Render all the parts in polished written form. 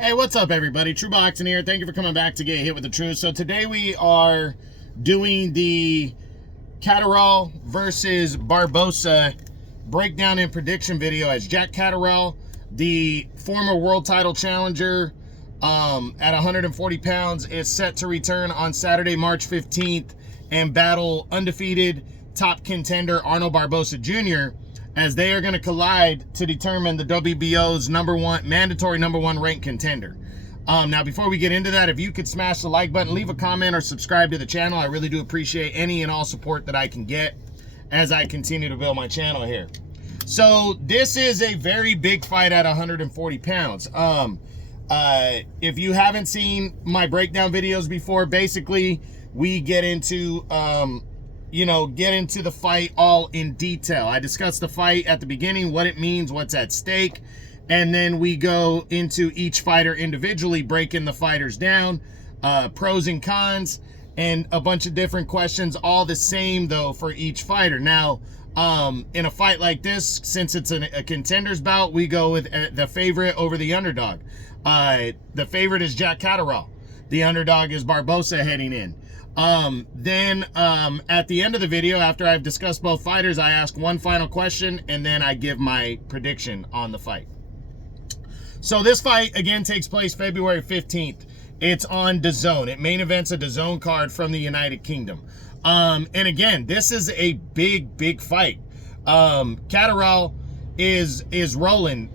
Hey, what's up, everybody? True Boxing here. Thank you for coming back to Get Hit with the Truth. So today we are doing the Catterall versus Barboza breakdown and prediction video, as Jack Catterall, the former world title challenger at 140 pounds, is set to return on Saturday, March 15th and battle undefeated top contender Arnold Barboza Jr., as they are going to collide to determine the WBO's mandatory number one ranked contender. Now, before we get into that, if you could smash the like button, leave a comment, or subscribe to the channel. I really do appreciate any and all support that I can get as I continue to build my channel here. So this is a very big fight at 140 pounds. If you haven't seen my breakdown videos before, basically we get into the fight all in detail. I discuss the fight at the beginning, what it means, what's at stake, and then we go into each fighter individually, breaking the fighters down, pros and cons, and a bunch of different questions, all the same though for each fighter. Now, in a fight like this, since it's a contender's bout, we go with the favorite over the underdog. The favorite is Jack Catterall. The underdog is Barboza heading in. Then at the end of the video, after I've discussed both fighters, I ask one final question and then I give my prediction on the fight. So this fight again takes place February 15th. It's on DAZN. It main events a DAZN card from the United Kingdom. And again, this is a big fight. Catterall is rolling,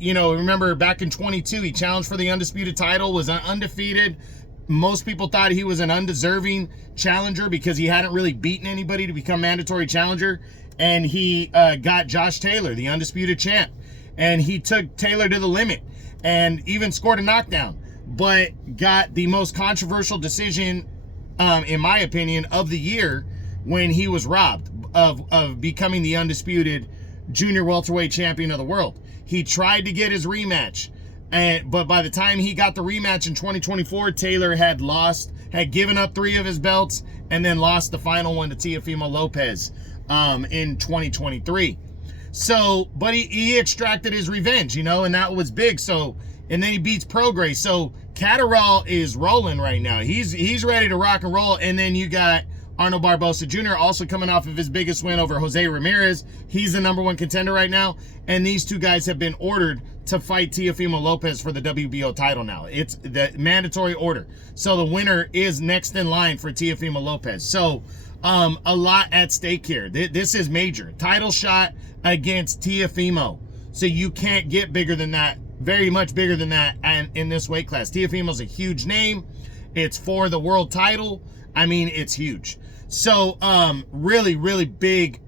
remember back in 22, he challenged for the undisputed title, was undefeated. Most people thought he was an undeserving challenger because he hadn't really beaten anybody to become mandatory challenger. And he got Josh Taylor, the undisputed champ. And he took Taylor to the limit and even scored a knockdown, but got the most controversial decision, in my opinion, of the year, when he was robbed of becoming the undisputed junior welterweight champion of the world. He tried to get his rematch. But by the time he got the rematch in 2024, Taylor had given up 3 of his belts and then lost the final one to Teofimo Lopez in 2023. So, but he extracted his revenge, and that was big. So, and then he beats Prograis. So Catterall is rolling right now. He's ready to rock and roll. And then you got Arnold Barboza Jr. also coming off of his biggest win over Jose Ramirez. He's the number one contender right now. And these two guys have been ordered to fight Teofimo Lopez for the WBO title now. It's the mandatory order. So the winner is next in line for Teofimo Lopez. So a lot at stake here. This is major. Title shot against Teofimo. So you can't get bigger than that, very much bigger than that, and in this weight class. Teofimo's a huge name. It's for the world title. I mean, it's huge. So really big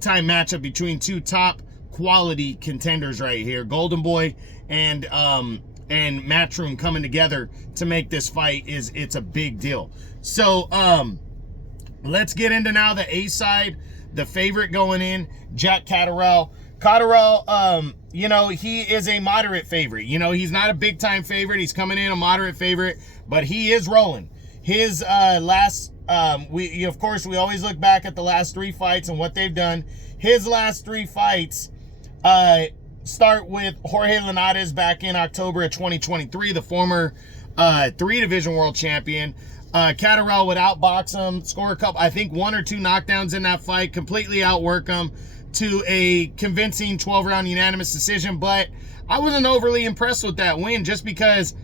time matchup between two top quality contenders right here. Golden Boy and Matchroom coming together to make this fight it's a big deal. So let's get into now the A side. The favorite going in, Jack Catterall. Catterall, he is a moderate favorite. He's not a big time favorite. He's coming in a moderate favorite, but he is rolling. His of course, we always look back at the last 3 fights and what they've done. His last 3 fights start with Jorge Linares back in October of 2023, the former 3-division world champion. Catterall would outbox him, score a couple, I think 1 or 2 knockdowns in that fight, completely outwork him to a convincing 12-round unanimous decision. But I wasn't overly impressed with that win, just because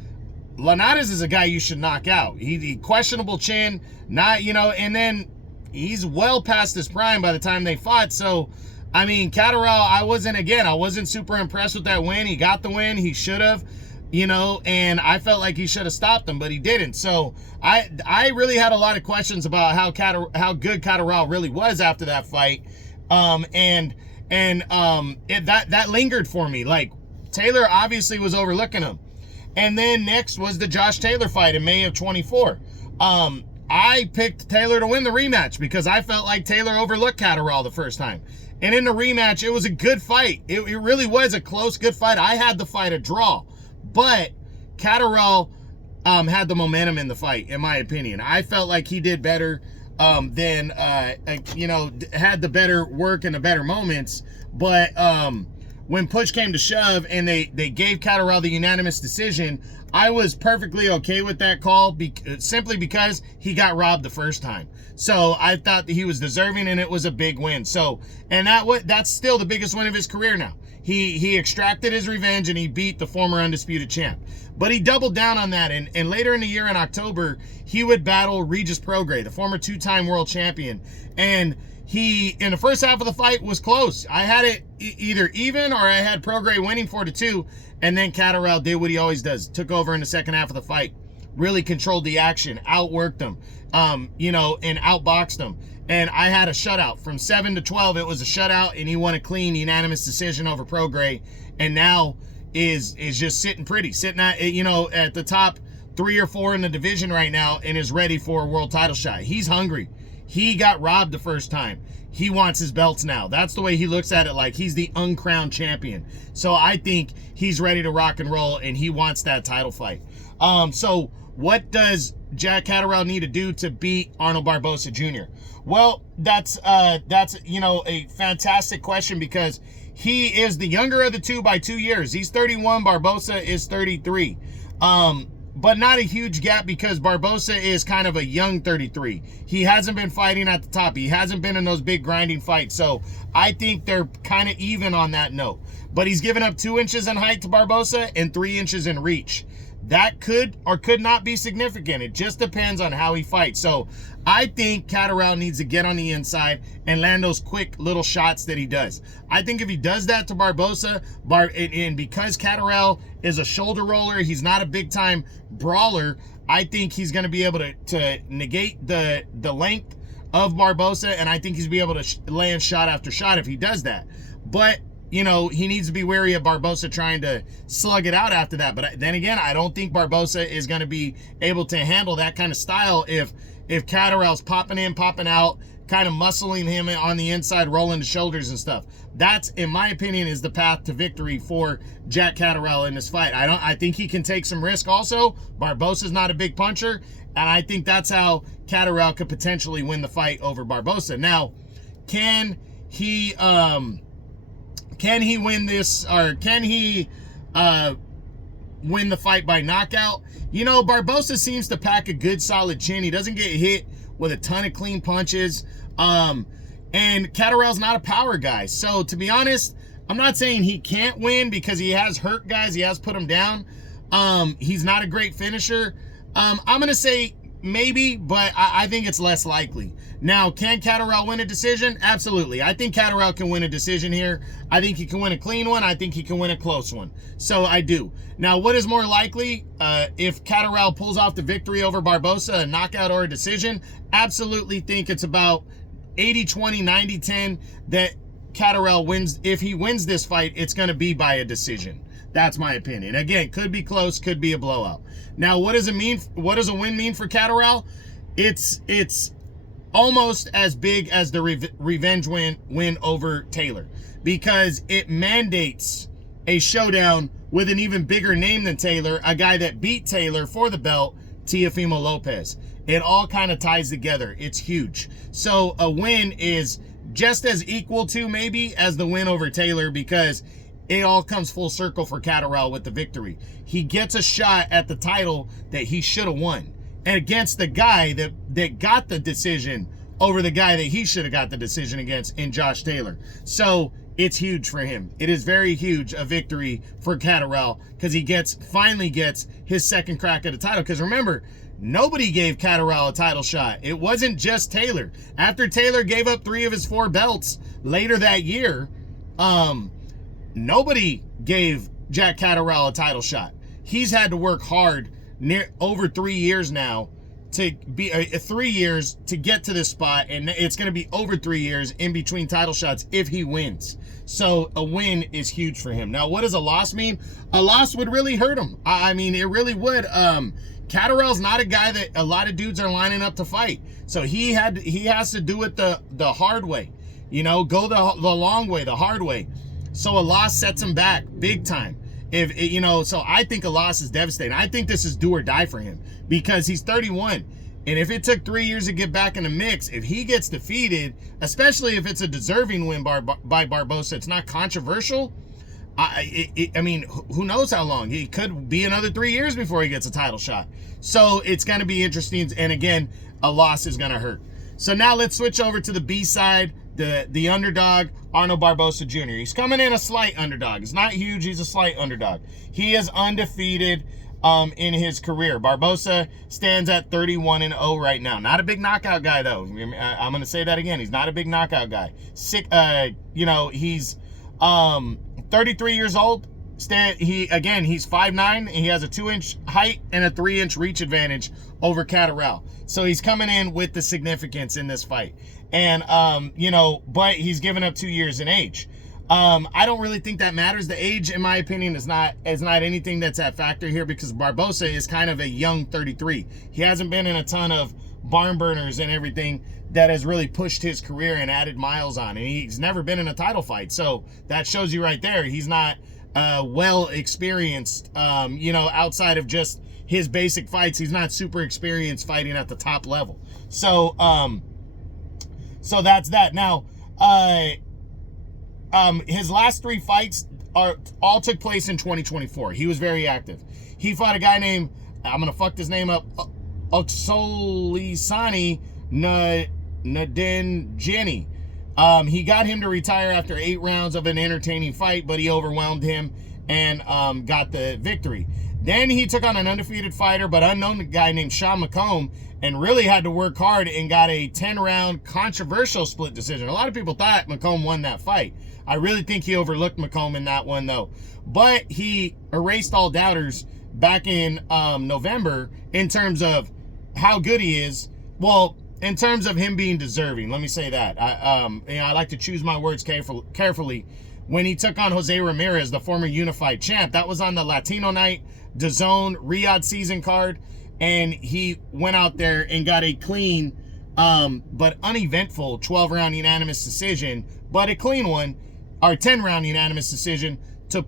Linares is a guy you should knock out. He questionable chin, and then he's well past his prime by the time they fought. So, I mean, Catterall, I wasn't super impressed with that win. He got the win. He should have, and I felt like he should have stopped him, but he didn't. So I really had a lot of questions about how good Catterall really was after that fight. That lingered for me. Like, Taylor obviously was overlooking him. And then next was the Josh Taylor fight in May of 24. I picked Taylor to win the rematch because I felt like Taylor overlooked Catterall the first time. And in the rematch, it was a good fight. It really was a close, good fight. I had the fight a draw. But Catterall had the momentum in the fight, in my opinion. I felt like he did better had the better work and the better moments. But when push came to shove and they gave Catterall the unanimous decision, I was perfectly okay with that call simply because he got robbed the first time. So I thought that he was deserving, and it was a big win. So, and that's still the biggest win of his career now. He extracted his revenge and he beat the former undisputed champ. But he doubled down on that, and later in the year in October, he would battle Regis Prograis, the former two-time world champion. And he, in the first half of the fight, was close. I had it either even, or I had Prograis winning 4-2, and then Catterall did what he always does, took over in the second half of the fight, really controlled the action, outworked him, and outboxed him. And I had a shutout from 7-12. It was a shutout, and he won a clean unanimous decision over Prograis, and now is just sitting at at the top 3 or 4 in the division right now, and is ready for a world title shot. He's hungry. He got robbed the first time. He wants his belts now. That's the way he looks at it, like he's the uncrowned champion. So I think he's ready to rock and roll, and he wants that title fight. So what does Jack Catterall need to do to beat Arnold Barboza Jr.? Well, that's a fantastic question, because he is the younger of the two by 2 years. He's 31, Barboza is 33. But not a huge gap, because Barboza is kind of a young 33. He hasn't been fighting at the top. He hasn't been in those big grinding fights. So I think they're kind of even on that note. But he's given up 2 inches in height to Barboza and 3 inches in reach. That could or could not be significant. It just depends on how he fights. So I think Catterall needs to get on the inside and land those quick little shots that he does. I think if he does that to Barboza, and because Catterall is a shoulder roller, he's not a big-time brawler, I think he's going to be able to negate the length of Barboza, and I think he's going to be able to land shot after shot if he does that. But he needs to be wary of Barboza trying to slug it out after that. But then again, I don't think Barboza is going to be able to handle that kind of style if Catterall's popping in, popping out, kind of muscling him on the inside, rolling the shoulders and stuff. That's, in my opinion, is the path to victory for Jack Catterall in this fight. I think he can take some risk also. Barboza's not a big puncher, and I think that's how Catterall could potentially win the fight over Barboza. Now, can he win this, or can he win the fight by knockout? Barboza seems to pack a good solid chin. He doesn't get hit with a ton of clean punches. And Catterall's not a power guy. So to be honest, I'm not saying he can't win, because he has hurt guys. He has put them down. He's not a great finisher. I'm going to say maybe, but I think it's less likely. Now, can Catterall win a decision? Absolutely. I think Catterall can win a decision here. I think he can win a clean one. I think he can win a close one. So I do. Now, what is more likely? If Catterall pulls off the victory over Barboza, a knockout or a decision, absolutely think it's about 80-20, 90-10 that Catterall wins. If he wins this fight, it's going to be by a decision. That's my opinion. Again, could be close, could be a blowout. Now, what does it mean? What does a win mean for Catterall? It's almost as big as the revenge win over Taylor, because it mandates a showdown with an even bigger name than Taylor, a guy that beat Taylor for the belt, Teofimo Lopez. It all kind of ties together. It's huge. So a win is just as equal to, maybe, as the win over Taylor, because it all comes full circle for Catterall with the victory. He gets a shot at the title that he should have won, and against the guy that got the decision over the guy that he should have got the decision against in Josh Taylor. So it's huge for him. It is very huge, a victory for Catterall, because he finally gets his second crack at a title. Because remember, nobody gave Catterall a title shot. It wasn't just Taylor. After Taylor gave up 3 of his 4 belts later that year, nobody gave Jack Catterall a title shot. He's had to work hard over 3 years now to be 3 years to get to this spot, and it's going to be over 3 years in between title shots if he wins. So a win is huge for him. Now, what does a loss mean? A loss would really hurt him. I mean, it really would. Catterall's not a guy that a lot of dudes are lining up to fight, so he has to do it the hard way. Go the long way, the hard way. So a loss sets him back big time. So I think a loss is devastating. I think this is do or die for him, because he's 31. And if it took 3 years to get back in the mix, if he gets defeated, especially if it's a deserving win by Barboza, it's not controversial, I mean, who knows how long? It could be another 3 years before he gets a title shot. So it's going to be interesting. And again, a loss is going to hurt. So now let's switch over to the B side, the underdog, Arnold Barboza Jr. He's coming in a slight underdog. He's not huge. He's a slight underdog. He is undefeated in his career. Barboza stands at 31-0 right now. Not a big knockout guy, though. I'm going to say that again. He's not a big knockout guy. He's 33 years old. He's 5'9", and he has a 2-inch height and a 3-inch reach advantage over Catterall. So he's coming in with the significance in this fight. And, but he's given up 2 years in age. I don't really think that matters. The age, in my opinion, is not anything that's at factor here, because Barboza is kind of a young 33. He hasn't been in a ton of barn burners and everything that has really pushed his career and added miles on. And he's never been in a title fight. So that shows you right there. He's not well experienced, outside of just his basic fights. He's not super experienced fighting at the top level. So that's that. Now, his last 3 fights all took place in 2024. He was very active. He fought a guy named, I'm going to fuck this name up, Otsolisani Nadinjeni. He got him to retire after 8 rounds of an entertaining fight, but he overwhelmed him and got the victory. Then he took on an undefeated fighter, but unknown guy named Sean McComb, and really had to work hard and got a 10-round controversial split decision. A lot of people thought McComb won that fight. I really think he overlooked McComb in that one, though. But he erased all doubters back in November in terms of how good he is. Well, in terms of him being deserving, let me say that. I like to choose my words carefully. When he took on Jose Ramirez, the former unified champ, that was on the Latino night, DAZN Riyadh season card, and he went out there and got a clean but uneventful 12-round unanimous decision, but a clean one, or 10-round unanimous decision to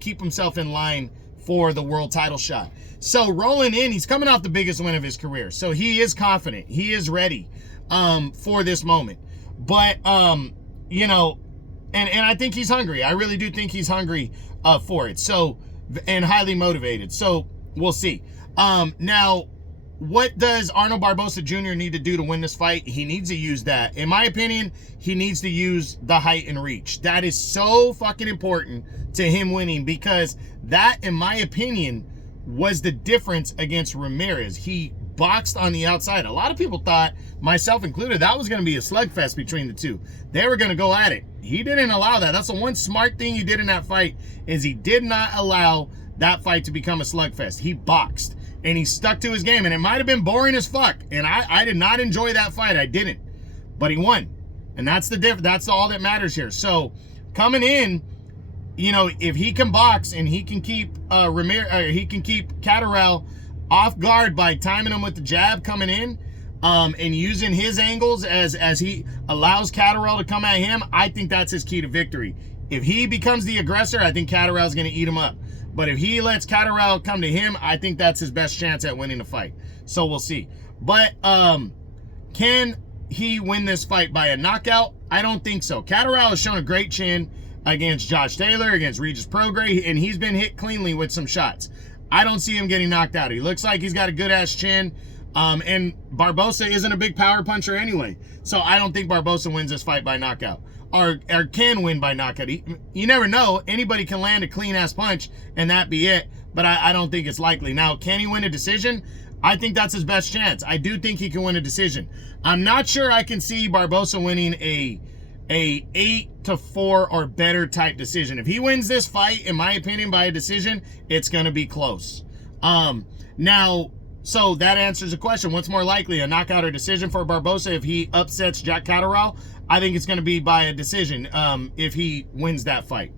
keep himself in line for the world title shot. So rolling in, he's coming off the biggest win of his career. So he is confident. He is ready for this moment. But, and I think he's hungry. I really do think he's hungry for it. So, and highly motivated. So we'll see. Now, what does Arnold Barboza Jr. need to do to win this fight? He needs to use that. In my opinion, he needs to use the height and reach. That is so fucking important to him winning, because that, in my opinion, was the difference against Ramirez. He boxed on the outside. A lot of people thought, myself included, that was going to be a slugfest between the two. They were going to go at it. He didn't allow that. That's the one smart thing he did in that fight, is he did not allow that fight to become a slugfest. He boxed, and he stuck to his game, and it might have been boring as fuck, and I did not enjoy that fight. I didn't, but he won, and that's the difference. That's all that matters here. So coming in, if he can box and he can keep Catterall off guard by timing him with the jab coming in, and using his angles as he allows Catterall to come at him, I think that's his key to victory. If he becomes the aggressor, I think Catterall's going to eat him up. But if he lets Catterall come to him, I think that's his best chance at winning the fight. So we'll see. But can he win this fight by a knockout? I don't think so. Catterall has shown a great chin against Josh Taylor, against Regis Prograis, and he's been hit cleanly with some shots. I don't see him getting knocked out. He looks like he's got a good-ass chin, and Barboza isn't a big power puncher anyway. So I don't think Barboza wins this fight by knockout, or can win by knockout. You never know. Anybody can land a clean-ass punch, and that be it, but I don't think it's likely. Now, can he win a decision? I think that's his best chance. I do think he can win a decision. I'm not sure I can see Barboza winning a 8-4 or better type decision. If he wins this fight, in my opinion, by a decision, it's going to be close. Now, so that answers the question. What's more likely, a knockout or decision for Barboza if he upsets Jack Catterall? I think it's going to be by a decision if he wins that fight.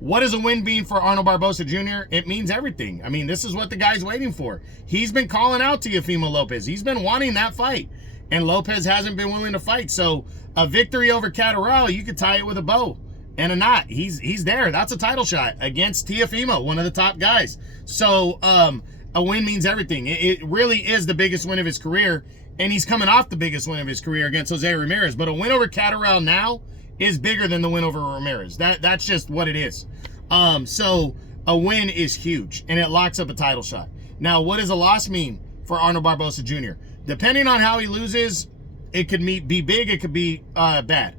What does a win mean for Arnold Barboza Jr.? It means everything. I mean, this is what the guy's waiting for. He's been calling out to Teofimo Lopez. He's been wanting that fight, and Lopez hasn't been willing to fight. So a victory over Catterall, you could tie it with a bow and a knot. He's there. That's a title shot against Teofimo, one of the top guys. So a win means everything. It really is the biggest win of his career, and he's coming off the biggest win of his career against Jose Ramirez. But a win over Catterall now is bigger than the win over Ramirez. That's just what it is. So a win is huge, and it locks up a title shot. Now, what does a loss mean for Arnold Barboza Jr.? Depending on how he loses, it could be big, it could be bad.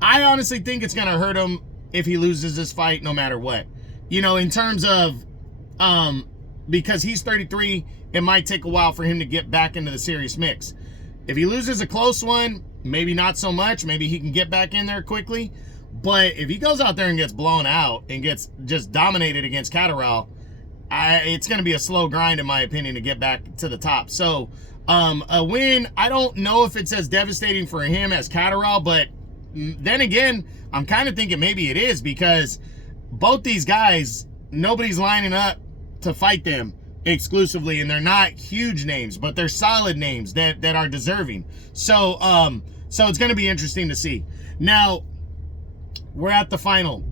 I honestly think it's going to hurt him if he loses this fight no matter what. You know, in terms of, because he's 33, it might take a while for him to get back into the serious mix. If he loses a close one, maybe not so much. Maybe he can get back in there quickly. But if he goes out there and gets blown out and gets just dominated against Catterall, it's going to be a slow grind, in my opinion, to get back to the top. So a win, I don't know if it's as devastating for him as Catterall, but then again, I'm kind of thinking maybe it is, because both these guys, nobody's lining up to fight them exclusively, and they're not huge names, but they're solid names that are deserving. So so it's going to be interesting to see. Now, we're at the final.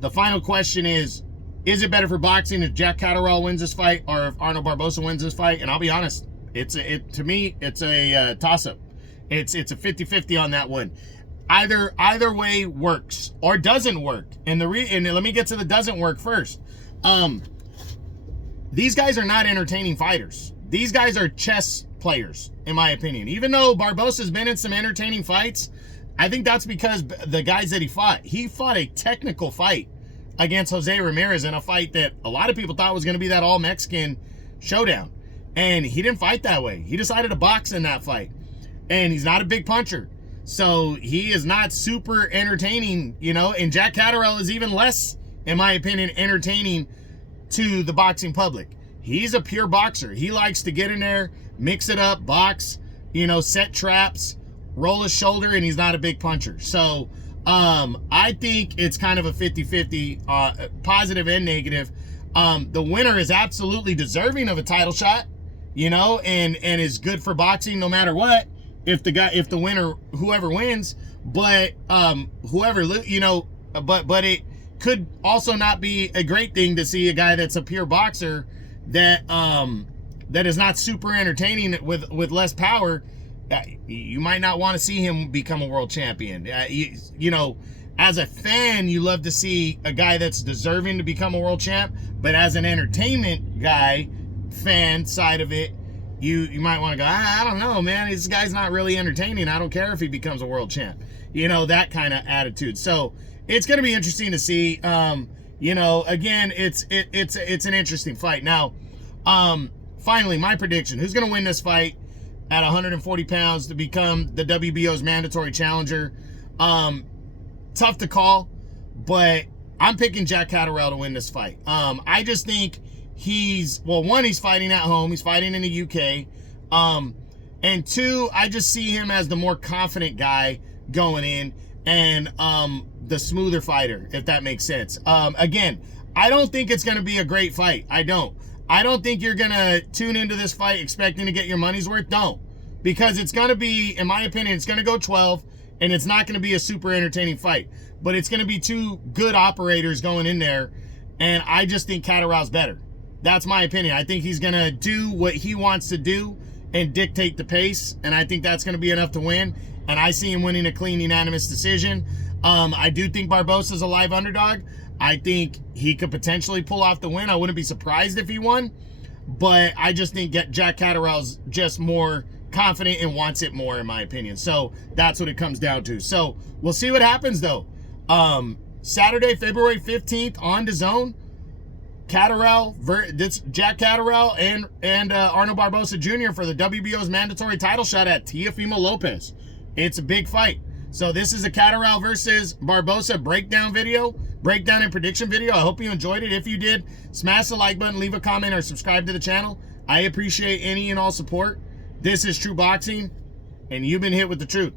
The final question is it better for boxing if Jack Catterall wins this fight or if Arnold Barboza wins this fight? And I'll be honest, to me, it's a toss-up. It's a 50-50 on that one. Either way works or doesn't work. And let me get to the doesn't work first. These guys are not entertaining fighters. These guys are chess players, in my opinion. Even though Barboza's been in some entertaining fights, I think that's because the guys that he fought a technical fight against Jose Ramirez in a fight that a lot of people thought was going to be that all-Mexican showdown. And he didn't fight that way. He decided to box in that fight. And he's not a big puncher. So he is not super entertaining, you know, and Jack Catterall is even less, in my opinion, entertaining to the boxing public. He's a pure boxer. He likes to get in there, mix it up, box, you know, set traps, roll his shoulder, and he's not a big puncher. So I think it's kind of a 50-50, positive and negative. The winner is absolutely deserving of a title shot, you know, and is good for boxing no matter what. If the winner, whoever wins, but you know, but it could also not be a great thing to see a guy that's a pure boxer that is not super entertaining with less power. You might not want to see him become a world champion. You know, as a fan, you love to see a guy that's deserving to become a world champ, but as an entertainment guy, fan side of it, you might want to go, I don't know, man, this guy's not really entertaining. I don't care if he becomes a world champ. You know, that kind of attitude. So it's going to be interesting to see. You know, again, it's an interesting fight. Now, finally, my prediction: who's going to win this fight at 140 pounds to become the WBO's mandatory challenger? Tough to call, but I'm picking Jack Catterall to win this fight. I just think he's fighting at home. He's fighting in the UK. And two, I just see him as the more confident guy going in and the smoother fighter, if that makes sense. Again, I don't think it's going to be a great fight. I don't think you're going to tune into this fight expecting to get your money's worth. Don't. Because it's going to be, in my opinion, it's going to go 12, and it's not going to be a super entertaining fight. But it's going to be two good operators going in there, and I just think Catterall's better. That's my opinion. I think he's going to do what he wants to do and dictate the pace, and I think that's going to be enough to win. And I see him winning a clean, unanimous decision. I do think Barboza's a live underdog. I think he could potentially pull off the win. I wouldn't be surprised if he won, but I just think Jack Catterall's just more confident and wants it more, in my opinion. So that's what it comes down to. So we'll see what happens, though. Saturday, February 15th on DAZN. Jack Catterall and Arnold Barboza Jr. for the WBO's mandatory title shot at Teofimo Lopez. It's a big fight. So this is a Catterall versus Barboza breakdown and prediction video. I hope you enjoyed it. If you did, smash the like button, leave a comment, or subscribe to the channel. I appreciate any and all support. This is True Boxing, and you've been hit with the truth.